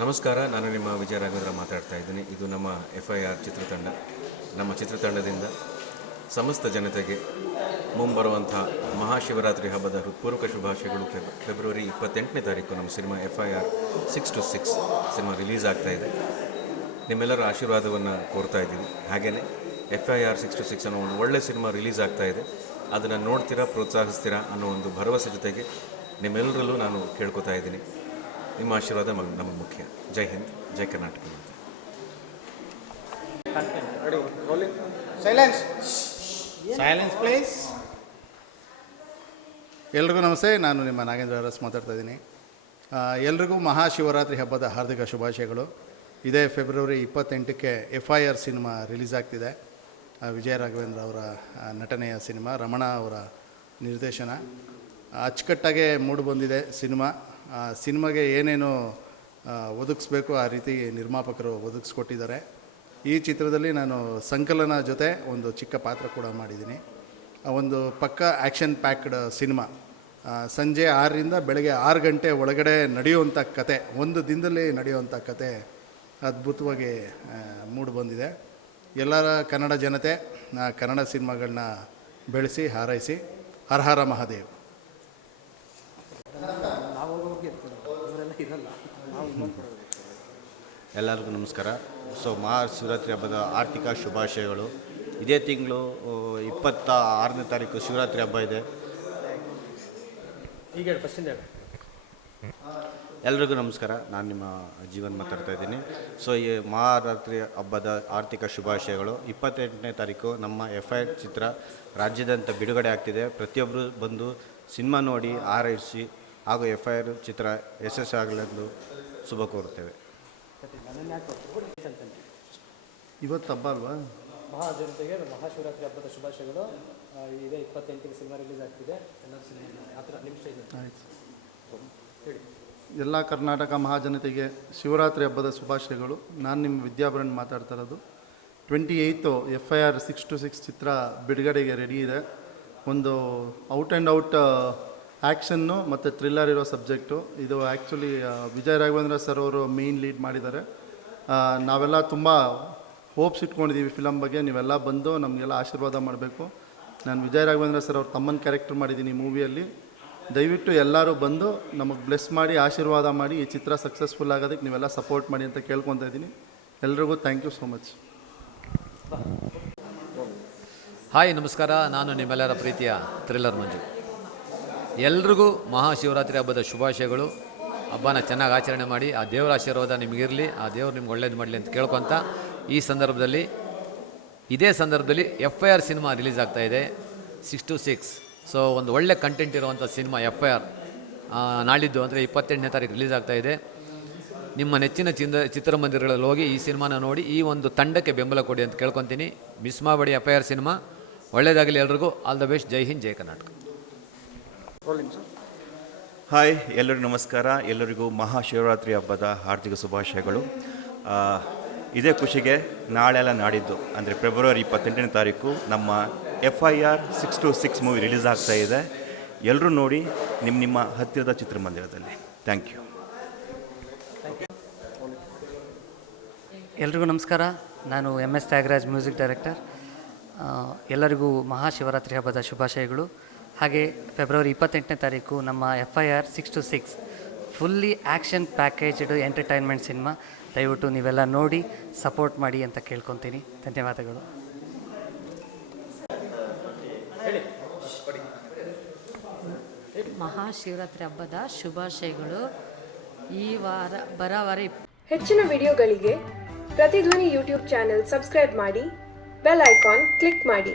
ನಮಸ್ಕಾರ, ನಾನು ನಿಮ್ಮ ವಿಜಯ ರಾಘವೇಂದ್ರ ಮಾತಾಡ್ತಾ ಇದ್ದೀನಿ. ಇದು ನಮ್ಮ FIR ಚಿತ್ರತಂಡ. ನಮ್ಮ ಚಿತ್ರತಂಡದಿಂದ ಸಮಸ್ತ ಜನತೆಗೆ ಮುಂಬರುವಂಥ ಮಹಾಶಿವರಾತ್ರಿ ಹಬ್ಬದ ಹೃತ್ಪೂರ್ವಕ ಶುಭಾಶಯಗಳು. ಫೆಬ್ರವರಿ 28ನೇ ತಾರೀಕು ನಮ್ಮ cinema FIR 6 to 6 cinema release ಆಗ್ತಾ ಇದೆ. ನಿಮ್ಮೆಲ್ಲರ ಆಶೀರ್ವಾದವನ್ನು ಕೋರ್ತಾ ಇದ್ದೀನಿ. ಹಾಗೆಯೇ FIR 6 to 6 ಅನ್ನೋ ಒಂದು ಒಳ್ಳೆಯ ಸಿನಿಮಾ ರಿಲೀಸ್ ಆಗ್ತಾ ಇದೆ. ಅದನ್ನು ನೋಡ್ತೀರಾ, ಪ್ರೋತ್ಸಾಹಿಸ್ತೀರಾ ಅನ್ನೋ ಒಂದು ಭರವಸೆ ಜೊತೆಗೆ ನಿಮ್ಮೆಲ್ಲರಲ್ಲೂ ನಾನು ಕೇಳ್ಕೊತಾ ಇದ್ದೀನಿ. ನಿಮ್ಮ ಆಶೀರ್ವಾದ ನಮಗೆ ಮುಖ್ಯ. ಜೈ ಹಿಂದ್, ಜೈ ಕರ್ನಾಟಕ. Silence please. ಎಲ್ರಿಗೂ ನಮಸ್ತೆ. ನಾನು ನಿಮ್ಮ ನಾಗೇಂದ್ರ ಅರಸ್ ಮಾತಾಡ್ತಾ ಇದ್ದೀನಿ. ಎಲ್ರಿಗೂ ಮಹಾಶಿವರಾತ್ರಿ ಹಬ್ಬದ ಹಾರ್ದಿಕ ಶುಭಾಶಯಗಳು. ಇದೇ ಫೆಬ್ರವರಿ 28ಕ್ಕೆ FIR ಸಿನಿಮಾ ರಿಲೀಸ್ ಆಗ್ತಿದೆ. ವಿಜಯ ರಾಘವೇಂದ್ರ ಅವರ ನಟನೆಯ ಸಿನಿಮಾ, ರಮಣ ಅವರ ನಿರ್ದೇಶನ. ಅಚ್ಚುಕಟ್ಟಾಗೆ ಮೂಡಿ ಬಂದಿದೆ ಸಿನಿಮಾ. ಸಿನಿಮಾಗೆ ಏನೇನು ಒದಗಿಸ್ಬೇಕು ಆ ರೀತಿ ನಿರ್ಮಾಪಕರು ಒದಗಿಸ್ಕೊಟ್ಟಿದ್ದಾರೆ. ಈ ಚಿತ್ರದಲ್ಲಿ ನಾನು ಸಂಕಲನ ಜೊತೆ ಒಂದು ಚಿಕ್ಕ ಪಾತ್ರ ಕೂಡ ಮಾಡಿದ್ದೀನಿ. ಒಂದು ಪಕ್ಕ ಆ್ಯಕ್ಷನ್ ಪ್ಯಾಕ್ಡ್ ಸಿನಿಮಾ. ಸಂಜೆ 6ರಿಂದ ಬೆಳಗ್ಗೆ 6 ಗಂಟೆ ಒಳಗಡೆ ನಡೆಯುವಂಥ ಕತೆ, ಒಂದು ದಿನದಲ್ಲಿ ನಡೆಯುವಂಥ ಕತೆ ಅದ್ಭುತವಾಗಿ ಮೂಡಿ ಬಂದಿದೆ. ಎಲ್ಲರ ಕನ್ನಡ ಜನತೆ ಕನ್ನಡ ಸಿನಿಮಾಗಳನ್ನ ಬೆಳೆಸಿ ಹಾರೈಸಿ. ಹರ ಹರ ಮಹಾದೇವ್. ಎಲ್ಲರಿಗೂ ನಮಸ್ಕಾರ. ಮಹಾಶಿವರಾತ್ರಿ ಹಬ್ಬದ ಆರ್ಥಿಕ ಶುಭಾಶಯಗಳು. ಇದೇ ತಿಂಗಳು 26ನೇ ತಾರೀಕು ಶಿವರಾತ್ರಿ ಹಬ್ಬ ಇದೆ. ಎಲ್ರಿಗೂ ನಮಸ್ಕಾರ. ನಾನು ನಿಮ್ಮ ಜೀವನ್ ಮಾತಾಡ್ತಾ ಇದ್ದೀನಿ. ಈ ಮಹಾರಾತ್ರಿ ಹಬ್ಬದ ಆರ್ಥಿಕ ಶುಭಾಶಯಗಳು. 28ನೇ ತಾರೀಕು ನಮ್ಮ FIR ಚಿತ್ರ ರಾಜ್ಯಾದ್ಯಂತ ಬಿಡುಗಡೆ ಆಗ್ತಿದೆ. ಪ್ರತಿಯೊಬ್ಬರು ಬಂದು ಸಿನಿಮಾ ನೋಡಿ ಹಾರೈಸಿ ಹಾಗೂ FIR ಚಿತ್ರ ಯಶಸ್ಸಾಗಲೆಂದು ಶುಭ ಕೋರುತ್ತೇವೆ. ಇವತ್ತು ಹಬ್ಬ ಅಲ್ವಾ? ಜನತೆಗೆ ಮಹಾಶಿವರಾತ್ರಿ ಹಬ್ಬದ ಶುಭಾಶಯಗಳು. ಇದೇ 28ಕ್ಕೆ ಸಿನಿಮಾ ರಿಲೀಸ್ ಆಗ್ತಿದೆ. ಎಲ್ಲರೂ ಸಿನಿಮಾ ಎಲ್ಲ ಕರ್ನಾಟಕ ಮಹಾಜನತೆಗೆ ಶಿವರಾತ್ರಿ ಹಬ್ಬದ ಶುಭಾಶಯಗಳು. ನಾನು ನಿಮ್ಮ ವಿದ್ಯಾಭರಣ್ ಮಾತಾಡ್ತಾ ಇರೋದು. 28 FIR 6 to 6 ಚಿತ್ರ ಬಿಡುಗಡೆಗೆ ರೆಡಿ ಇದೆ. ಒಂದು ಔಟ್ ಆ್ಯಂಡ್ ಔಟ್ ಆ್ಯಕ್ಷನ್ನು ಮತ್ತು ಥ್ರಿಲ್ಲರ್ ಇರೋ ಸಬ್ಜೆಕ್ಟು ಇದು. ಆ್ಯಕ್ಚುಲಿ ವಿಜಯ ರಾಘವೇಂದ್ರ ಸರ್ ಅವರು ಮೇಯ್ನ್ ಲೀಡ್ ಮಾಡಿದ್ದಾರೆ. ನಾವೆಲ್ಲ ತುಂಬ ಹೋಪ್ಸ್ ಇಟ್ಕೊಂಡಿದ್ದೀವಿ ಫಿಲಮ್ ಬಗ್ಗೆ. ನೀವೆಲ್ಲ ಬಂದು ನಮಗೆಲ್ಲ ಆಶೀರ್ವಾದ ಮಾಡಬೇಕು. ನಾನು ವಿಜಯ ರಾಘವೇಂದ್ರ ಸರ್ ಅವ್ರ ತಮ್ಮನ ಕ್ಯಾರೆಕ್ಟರ್ ಮಾಡಿದ್ದೀನಿ ಈ ಮೂವಿಯಲ್ಲಿ. ದಯವಿಟ್ಟು ಎಲ್ಲರೂ ಬಂದು ನಮಗೆ ಬ್ಲೆಸ್ ಮಾಡಿ ಆಶೀರ್ವಾದ ಮಾಡಿ ಈ ಚಿತ್ರ ಸಕ್ಸಸ್ಫುಲ್ ಆಗೋದಕ್ಕೆ ನೀವೆಲ್ಲ ಸಪೋರ್ಟ್ ಮಾಡಿ ಅಂತ ಕೇಳ್ಕೊತಾ ಇದ್ದೀನಿ. ಎಲ್ರಿಗೂ thank you so much. Hi, ನಮಸ್ಕಾರ. ನಾನು ನಿಮ್ಮೆಲ್ಲರ ಪ್ರೀತಿಯ ಥ್ರಿಲ್ಲರ್ ಮಂಜು. ಎಲ್ರಿಗೂ ಮಹಾಶಿವರಾತ್ರಿ ಹಬ್ಬದ ಶುಭಾಶಯಗಳು. ಹಬ್ಬನ ಚೆನ್ನಾಗಿ ಆಚರಣೆ ಮಾಡಿ, ಆ ದೇವರ ಆಶೀರ್ವಾದ ನಿಮಗಿರಲಿ, ಆ ದೇವರು ನಿಮ್ಗೆ ಒಳ್ಳೇದು ಮಾಡಲಿ ಅಂತ ಕೇಳ್ಕೊತ ಇದೇ ಸಂದರ್ಭದಲ್ಲಿ FIR ಸಿನಿಮಾ ರಿಲೀಸ್ ಆಗ್ತಾಯಿದೆ 6 to 6. ಒಂದು ಒಳ್ಳೆ ಕಂಟೆಂಟ್ ಇರುವಂಥ ಸಿನಿಮಾ FIR ನಾಳಿದ್ದು ಅಂದರೆ 28ನೇ ತಾರೀಕು ರಿಲೀಸ್ ಆಗ್ತಾಯಿದೆ. ನಿಮ್ಮ ನೆಚ್ಚಿನ ಚಿತ್ರಮಂದಿರಗಳಲ್ಲಿ ಹೋಗಿ ಈ ಸಿನಿಮಾನ ನೋಡಿ ಈ ಒಂದು ತಂಡಕ್ಕೆ ಬೆಂಬಲ ಕೊಡಿ ಅಂತ ಕೇಳ್ಕೊತೀನಿ. ಮಿಸ್ ಮಾಡಬೇಡಿ FIR ಸಿನಿಮಾ. ಒಳ್ಳೆಯದಾಗಲಿ ಎಲ್ರಿಗೂ. All the best. ಜೈ ಹಿಂದ್, ಜೈ ಕರ್ನಾಟಕ. ಹಾಯ್, ಎಲ್ಲರಿಗೂ ನಮಸ್ಕಾರ. ಎಲ್ಲರಿಗೂ ಮಹಾಶಿವರಾತ್ರಿ ಹಬ್ಬದ ಹಾರ್ದಿಕ ಶುಭಾಶಯಗಳು. ಇದೇ ಖುಷಿಗೆ ನಾಳೆಲ್ಲ ನಾಡಿದ್ದು ಅಂದರೆ ಫೆಬ್ರವರಿ 28ನೇ ತಾರೀಕು ನಮ್ಮ FIR 6 to 6 ಮೂವಿ ರಿಲೀಸ್ ಆಗ್ತಾ ಇದೆ. ಎಲ್ಲರೂ ನೋಡಿ ನಿಮ್ಮ ಹತ್ತಿರದ ಚಿತ್ರಮಂದಿರದಲ್ಲಿ. Thank you. ಎಲ್ರಿಗೂ ನಮಸ್ಕಾರ. ನಾನು MS ತ್ಯಾಗರಾಜ್, ಮ್ಯೂಸಿಕ್ ಡೈರೆಕ್ಟರ್. ಎಲ್ಲರಿಗೂ ಮಹಾಶಿವರಾತ್ರಿ ಹಬ್ಬದ ಶುಭಾಶಯಗಳು. ಹಾಗೆ ಫೆಬ್ರವರಿ 28ನೇ ತಾರೀಕು ನಮ್ಮ FIR 6 to 6 fully action packaged entertainment cinema. ದಯವಿಟ್ಟು ನೀವೆಲ್ಲ ನೋಡಿ ಸಪೋರ್ಟ್ ಮಾಡಿ ಅಂತ ಕೇಳ್ಕೊತೀನಿ. ಧನ್ಯವಾದಗಳು. ಮಹಾಶಿವರಾತ್ರಿ ಹಬ್ಬದ ಶುಭಾಶಯಗಳು. ಈ ವಾರ ಬರೋವಾರ ಹೆಚ್ಚಿನ ವಿಡಿಯೋಗಳಿಗೆ ಪ್ರತಿಧ್ವನಿ ಯೂಟ್ಯೂಬ್ ಚಾನೆಲ್ ಸಬ್ಸ್ಕ್ರೈಬ್ ಮಾಡಿ, ಬೆಲ್ ಐಕಾನ್ ಕ್ಲಿಕ್ ಮಾಡಿ.